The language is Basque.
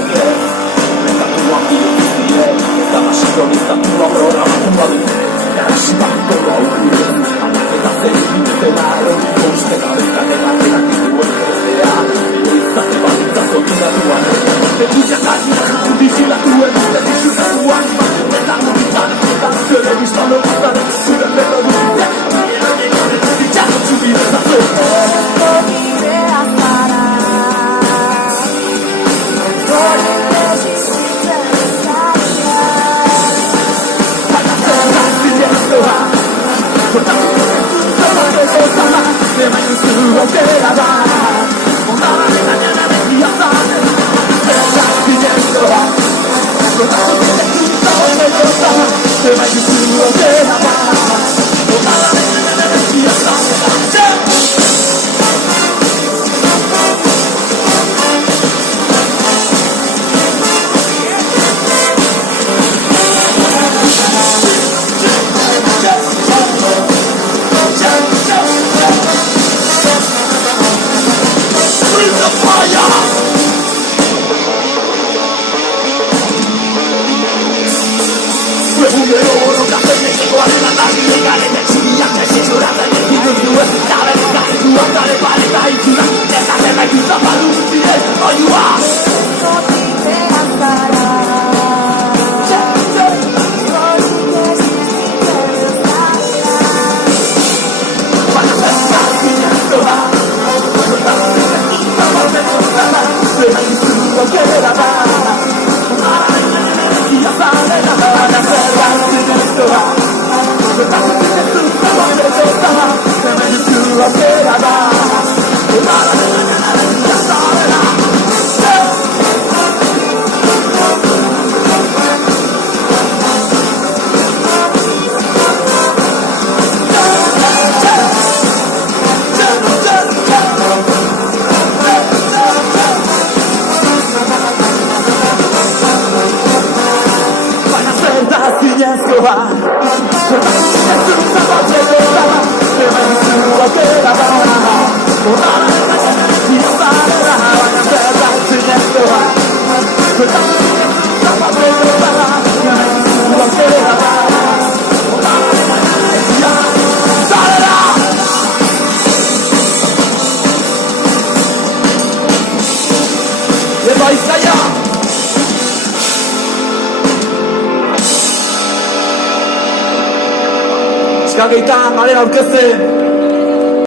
dauke Estatuan bihurtzile Eta masikonistakua programatu badute Garasi bakiko aurrire Aldaketa zer egitela Erotiko uste gabetak Egatenak dituen jendea Egoiztate balitzako dinatuan Eguiak agiak Dizilatuen Uste dizutatuan Eta mugitan Eta telebistan Oguztan Zure reproduktiak Ditzak Zubidezatu Gaitan, galera aurkezten